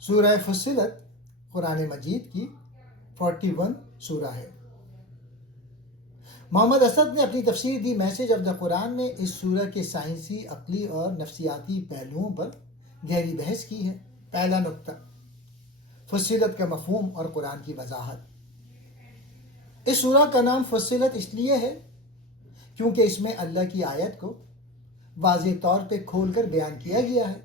سورہ فصلت قرآن مجید کی 41 سورہ ہے۔ محمد اسد نے اپنی تفسیر دی میسج آف دا قرآن میں اس سورہ کے سائنسی، عقلی اور نفسیاتی پہلوؤں پر گہری بحث کی ہے۔ پہلا نقطہ، فصلت کا مفہوم اور قرآن کی وضاحت۔ اس سورہ کا نام فصلت اس لیے ہے کیونکہ اس میں اللہ کی آیت کو واضح طور پہ کھول کر بیان کیا گیا ہے۔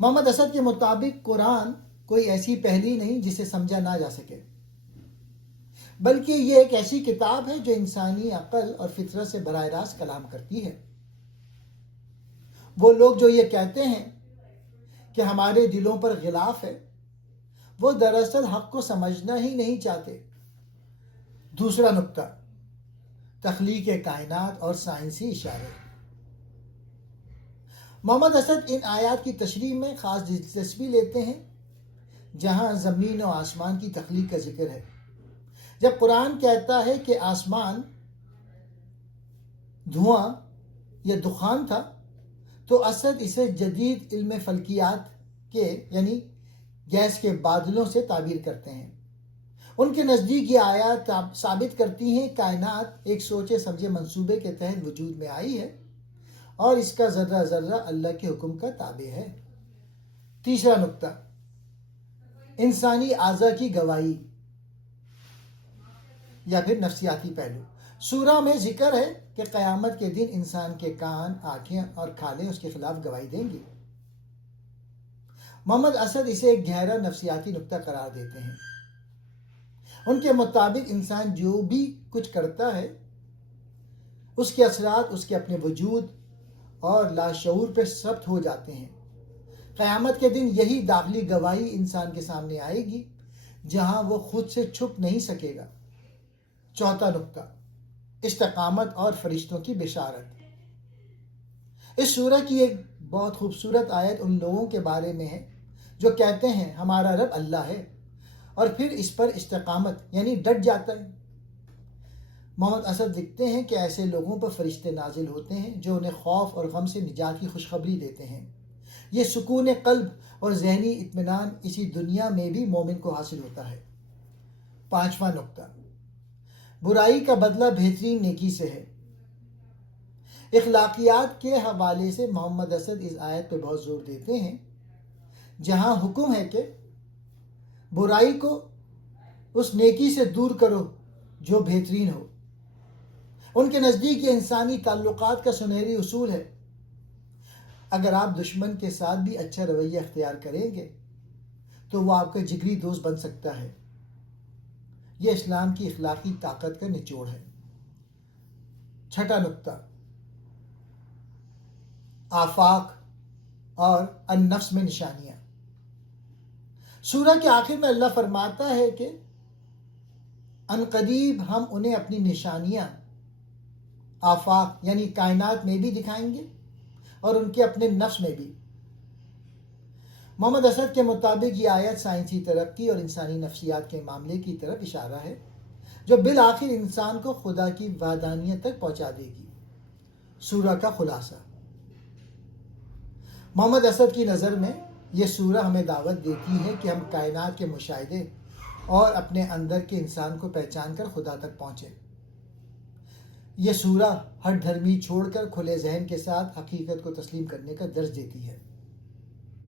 محمد اسد کے مطابق قرآن کوئی ایسی پہلی نہیں جسے سمجھا نہ جا سکے، بلکہ یہ ایک ایسی کتاب ہے جو انسانی عقل اور فطرت سے براہ راست کلام کرتی ہے۔ وہ لوگ جو یہ کہتے ہیں کہ ہمارے دلوں پر غلاف ہے، وہ دراصل حق کو سمجھنا ہی نہیں چاہتے۔ دوسرا نقطہ، تخلیق کائنات اور سائنسی اشارے۔ محمد اسد ان آیات کی تشریح میں خاص دلچسپی لیتے ہیں جہاں زمین و آسمان کی تخلیق کا ذکر ہے۔ جب قرآن کہتا ہے کہ آسمان دھواں یا دخان تھا تو اسد اسے جدید علم فلکیات کے یعنی گیس کے بادلوں سے تعبیر کرتے ہیں۔ ان کے نزدیک یہ آیات ثابت کرتی ہیں کائنات ایک سوچے سمجھے منصوبے کے تحت وجود میں آئی ہے اور اس کا ذرہ ذرہ اللہ کے حکم کا تابع ہے۔ تیسرا نقطہ، انسانی اعضاء کی گواہی یا پھر نفسیاتی پہلو۔ سورہ میں ذکر ہے کہ قیامت کے دن انسان کے کان، آنکھیں اور کھالیں اس کے خلاف گواہی دیں گی۔ محمد اسد اسے ایک گہرا نفسیاتی نقطہ قرار دیتے ہیں۔ ان کے مطابق انسان جو بھی کچھ کرتا ہے اس کے اثرات اس کے اپنے وجود اور لاشعور پہ ثبت ہو جاتے ہیں۔ قیامت کے دن یہی داخلی گواہی انسان کے سامنے آئے گی جہاں وہ خود سے چھپ نہیں سکے گا۔ چوتھا نقطہ، استقامت اور فرشتوں کی بشارت۔ اس سورہ کی ایک بہت خوبصورت آیت ان لوگوں کے بارے میں ہے جو کہتے ہیں ہمارا رب اللہ ہے اور پھر اس پر استقامت یعنی ڈٹ جاتا ہے۔ محمد اسد لکھتے ہیں کہ ایسے لوگوں پر فرشتے نازل ہوتے ہیں جو انہیں خوف اور غم سے نجات کی خوشخبری دیتے ہیں۔ یہ سکون قلب اور ذہنی اطمینان اسی دنیا میں بھی مومن کو حاصل ہوتا ہے۔ پانچواں نقطہ، برائی کا بدلہ بہترین نیکی سے ہے۔ اخلاقیات کے حوالے سے محمد اسد اس آیت پہ بہت زور دیتے ہیں جہاں حکم ہے کہ برائی کو اس نیکی سے دور کرو جو بہترین ہو۔ ان کے نزدیک یہ انسانی تعلقات کا سنہری اصول ہے۔ اگر آپ دشمن کے ساتھ بھی اچھا رویہ اختیار کریں گے تو وہ آپ کا جگری دوست بن سکتا ہے۔ یہ اسلام کی اخلاقی طاقت کا نچوڑ ہے۔ چھٹا نقطہ، آفاق اور النفس میں نشانیاں۔ سورہ کے آخر میں اللہ فرماتا ہے کہ ان قریب ہم انہیں اپنی نشانیاں آفاق یعنی کائنات میں بھی دکھائیں گے اور ان کے اپنے نفس میں بھی۔ محمد اسد کے مطابق یہ آیت سائنسی ترقی اور انسانی نفسیات کے معاملے کی طرف اشارہ ہے جو بالآخر انسان کو خدا کی وحدانیت تک پہنچا دے گی۔ سورہ کا خلاصہ، محمد اسد کی نظر میں یہ سورہ ہمیں دعوت دیتی ہے کہ ہم کائنات کے مشاہدے اور اپنے اندر کے انسان کو پہچان کر خدا تک پہنچیں۔ یہ سورہ ہر دھرمی چھوڑ کر کھلے ذہن کے ساتھ حقیقت کو تسلیم کرنے کا درس دیتی ہے۔